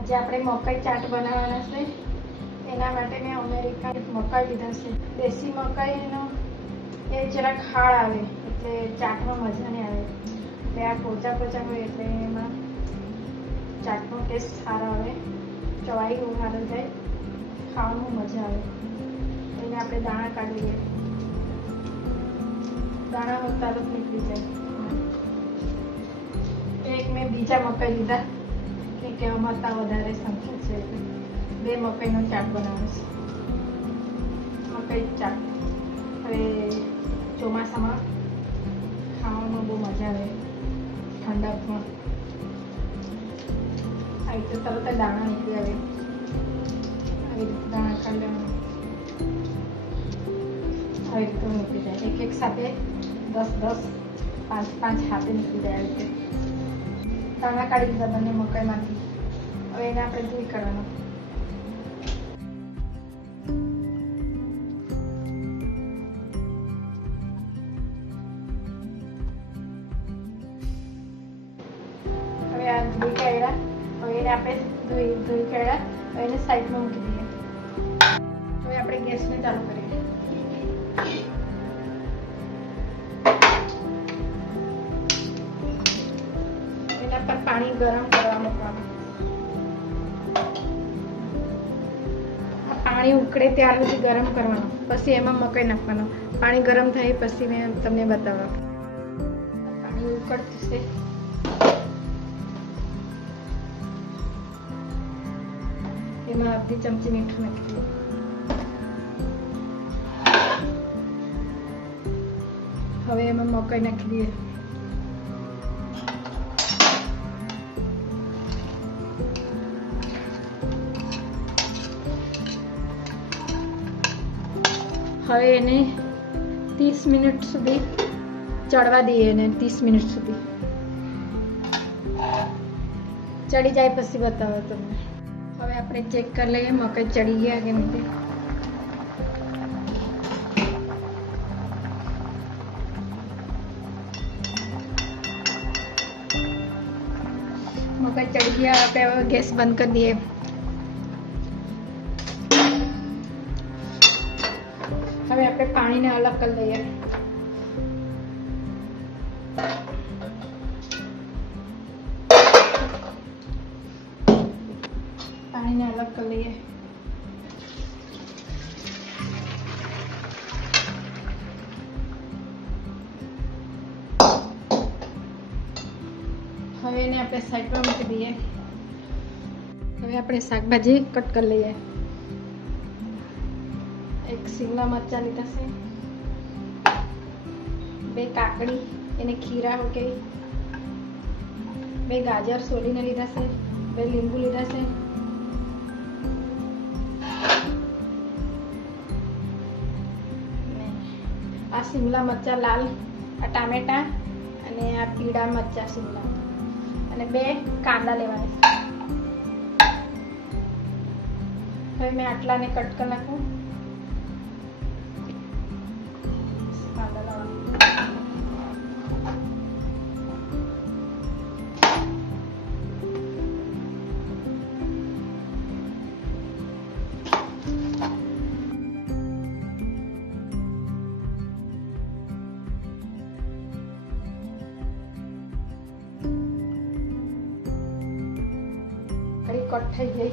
આજે આપણે મકાઈ ચાટ બનાવવાના છે. એના માટે મેં અમેરિકન મકાઈ લીધા છે. દેશી મકાઈનો એ જરાક ખાળ આવે એટલે ચાટમાં મજા નહીં આવે. એટલે આ પોચા પોચા હોય એટલે એમાં ચાટનો ટેસ્ટ સારો આવે, ચવાઈ સારો જાય, ખાવામાં મજા આવે. એને આપણે દાણા કાઢી લઈએ. દાણા હોતા તો નીકળી જાય. એક મેં બીજા મકાઈ લીધા કે અમારતા વધારે સંખ્યા છે એટલે 2 મકાઈનો ચાટ બનાવે છે. મકાઈ ચાટ હવે ચોમાસામાં ખાવામાં બહુ મજા આવે, ઠંડકમાં. આ રીતે તરત જ દાણા નીકળી આવે. આવી રીતે દાણા કાઢી લેવાના. આવી રીતે નીકળી જાય. એક સાથે 10 5 હાથે નીકળી જાય. આવી રીતે દાણા કાઢી દીધા બંને મકાઈમાંથી. હવે એને આપણે ધોઈ કાઢવાનું. હવે આ ધોઈ કાઢ્યા. હવે એને આપણે ધોઈ કાઢ્યા. હવે એને સાઈડમાં મૂકી દઈએ. હવે આપણે ગેસને ચાલુ કરીએ. એના પર પાણી ગરમ કરવા મૂકવાનું. પાણી ઉકળે ત્યાર સુધી ગરમ કરવાનું. પછી એમાં મકાઈ નાખવાનું. પાણી ગરમ થાય પછી મેં તમને બતાવવા. પાણી ઉકળતું છે. એમાં અડધી ચમચી મીઠું નાખી દઈએ. હવે એમાં મકાઈ નાખી દઈએ. હવે એને 30 મિનિટ સુધી ચડવા દઈએ. એને 30 મિનિટ સુધી ચડી જાય પછી બતાવો તમને. હવે આપણે ચેક કરી લઈએ મકાઈ ચડી ગયા કે નથી. મકાઈ ચડી ગયા. આપણે હવે ગેસ બંધ કરી દઈએ. હવે આપણે પાણીને અલગ કરી લઈએ. પાણીને અલગ કરી લઈએ. હવે એને આપણે સાઈડમાં મૂકી દઈએ. હવે આપણે શાકભાજી કટ કરી લઈએ. એક શિમલા મરચાં લીધા છે, 2 કાકડી એને ખીરા કે 2 ગાજર સોલીને લીધા છે, 2 લીંબુ લીધા છે, આ શિમલા મરચાં લાલ, આ ટામેટા અને આ પીળા મરચાં શિમલા અને 2 કાંદા લેવાના છે. હવે મેં આટલાને કટ કરી નાખું. કટ થઈ ગઈ.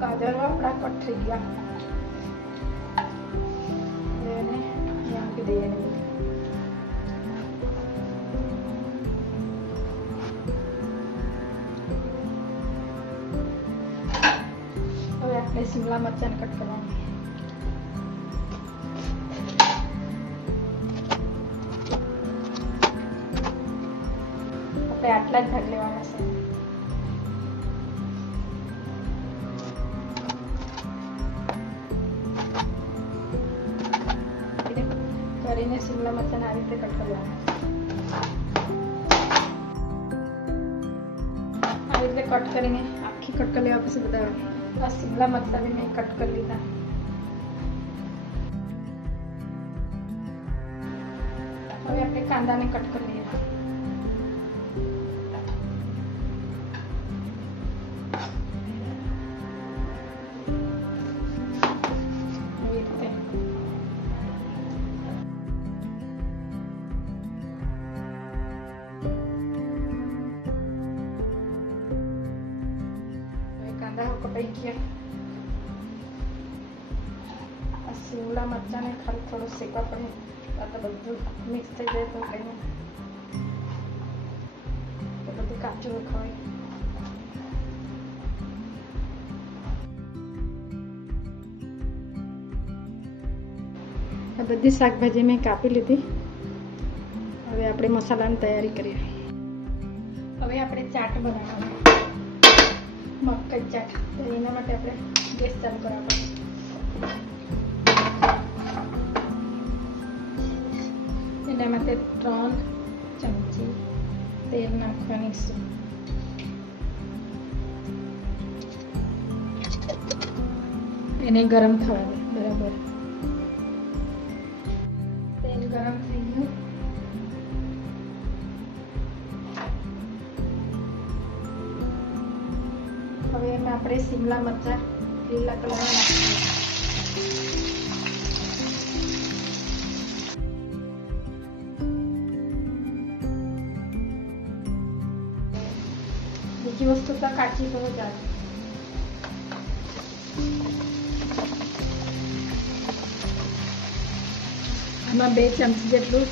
ગાજરો આપણા કટ થઈ ગયા. એને મૂકી દઈએ. શિમલા મરચાં કટ કરવાનું. આપણે આટલા જ ભાગ લેવાના છે. કરીને શિમલા મરચાં આવી રીતે કટ કરવાના. આવી રીતે કટ કરીને આખી કટ કરી લેવા પછી બધા આ શિમલા મરચાં બી મેં કટ કરી લીધા. હવે આપણે કાંદાને કટ કરી લઈએ. આવી રીતે કાંદા કપાઈ ગયા. આ શિમલા મરચાંને ખાલી થોડું શેકવા પડે. આ તો બધું મિક્સ થઈ જાય તો કંઈ નહીં, તો બધું કાચું ખવાય. આ બધી શાકભાજી મેં કાપી લીધી. હવે આપણે મસાલાની તૈયારી કરીએ. હવે આપણે ચાટ બનાવવાની, મકાઈ ચાટ. તો એના માટે આપણે ગેસ ચાલુ કરવા પડે. એના માટે 3 ચમચી તેલ નાખવાની છે. એને ગરમ થવા દે બરાબર. તેલ ગરમ થઈ ગયું. હવે એમાં આપણે શિમલા મરચાં લીલા કલરના નાખીએ. બીજી વસ્તુ તો કાચી તો ચાલે. આમાં 2 ચમચી જેટલું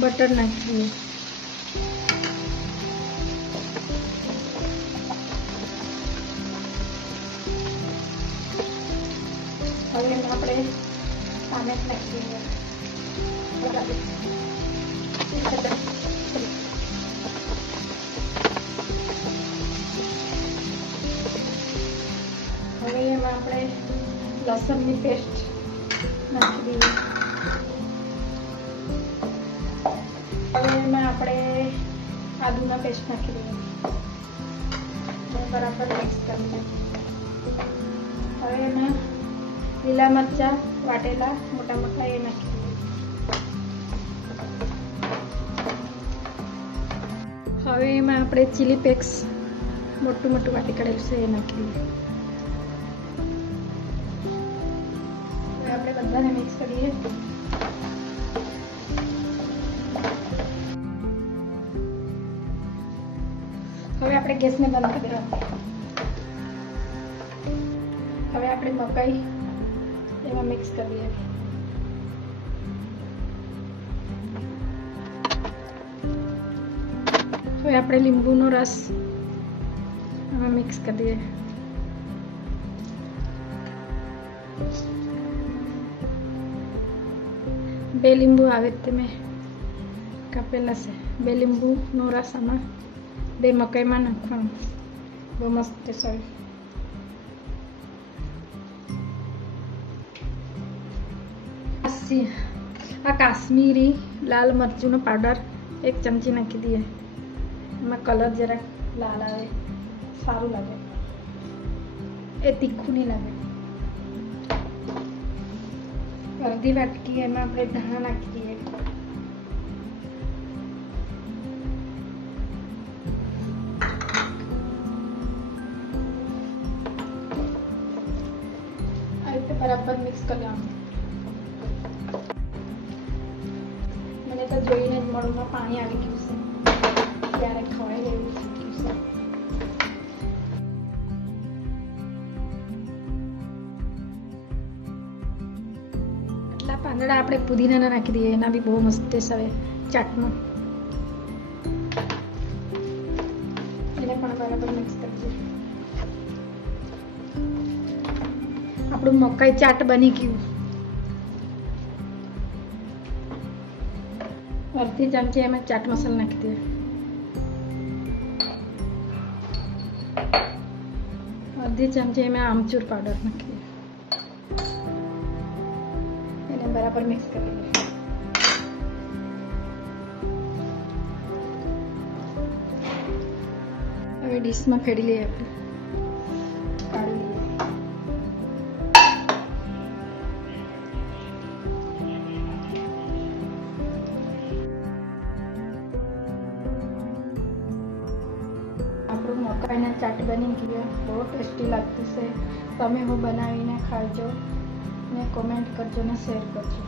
બટર નાખીએ. હવે એમાં આપણે ટામેટ નાખીએ. હવે એમાં આપણે લસણની પેસ્ટ નાખી દઈએ. હવે એમાં આપણે આદુના પેસ્ટ નાખી દઈએ. બરાબર મિક્સ કરી દઈએ. હવે એમાં લીલા મરચાં વાટેલા મોટા મોટા એ નાખી દઈએ. હવે એમાં આપણે ચીલી ફ્લેક્સ મોટું મોટું વાટી કાઢેલું છે એ નાખી દઈએ. આપણે બધાને મિક્સ કરીએ. હવે આપણે ગેસને બંધ કરી દેવાનું. હવે આપણે મકાઈ એમાં મિક્સ કરીએ. હવે આપણે લીંબુનો રસ એમાં મિક્સ કરી દઈએ. બે લીંબુ આવે તે મેં કાપેલા છે. 2 લીંબુનો રસ આમાં 2 મકાઈમાં નાખવાનું. બહુ મસ્ત ટેસ્ટ આવે. આ કાશ્મીરી લાલ મરચુંનો પાવડર 1 ચમચી નાખી દઈએ. એમાં કલર જરાક લાલ આવે, સારું લાગે. એ તીખું નહીં લાગે. અડધી વાટકી એમાં આપણે ધાણા નાખી દઈએ. આ રીતે બરાબર મિક્સ કરી લેવાનું. મને તો જોઈને જ મોઢામાં પાણી આવી ગયું છે. ત્યારે ખવાય એવું થઈ ગયું છે. આટલા પાંદડા આપણે પુદીનાના નાખી દઈએ. એના બી બહુ મસ્ત ટેસ્ટ આવે ચાટમાં. એને પણ બરાબર મિક્સ કરી દઈએ. આપણું મકાઈ ચાટ બની ગયું. અડધી ચમચી એમાં ચાટ મસાલો નાખી દઈએ. અડધી ચમચી એમાં આમચૂર પાવડર નાખી દઈએ. એને બરાબર મિક્સ કરી દઈએ. હવે ડીશમાં ફેડી લઈએ આપણે, કાઢી લઈએ. આપણું મકાઈના ચાટ બની ગયો, બહુ ટેસ્ટી લાગતું છે. તમે હું બનાવીને ખાજો ને કોમેન્ટ કરજો ને શેર કરજો.